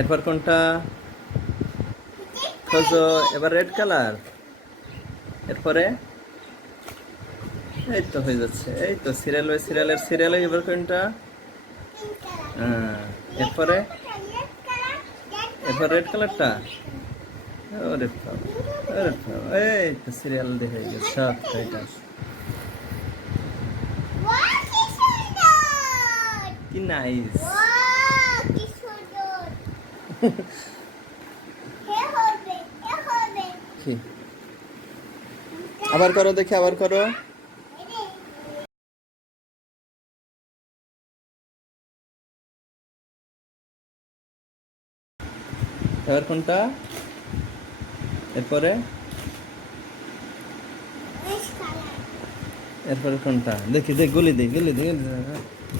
এরপর কোনটা খোঁজো? এবার রেড কালার। এরপরে এই তো হয়ে যাচ্ছে, এই তো সিরিয়াল বাই সিরিয়ালের সিরিয়ালে। এবার কোনটা? হ্যাঁ, এরপরে এরপর রেড কালারটা। ওরে বাবা, ওরে বাবা, এই তো সিরিয়াল দেখে গেছে সব কয়টা। কি নাইস। কি আবার করো দেখি, আবার করো। এবার কোনটা? এরপরে এরপরে কোনটা? দেখি দেখ, গুলি দে, গুলি দে, গুলি দে।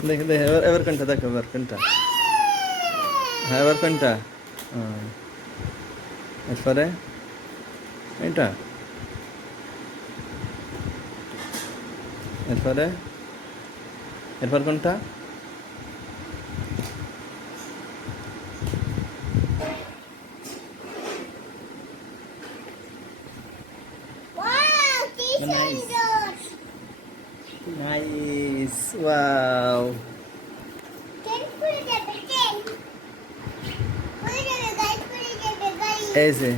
দেখি দেখি, এবার কোনটা দেখো, এবার কোনটা? হ্যাঁ, এবার কোনটা? হুম, এরপরে এটা। এরপরে এরপর কোনটা? Nice, nice, wow. এই যে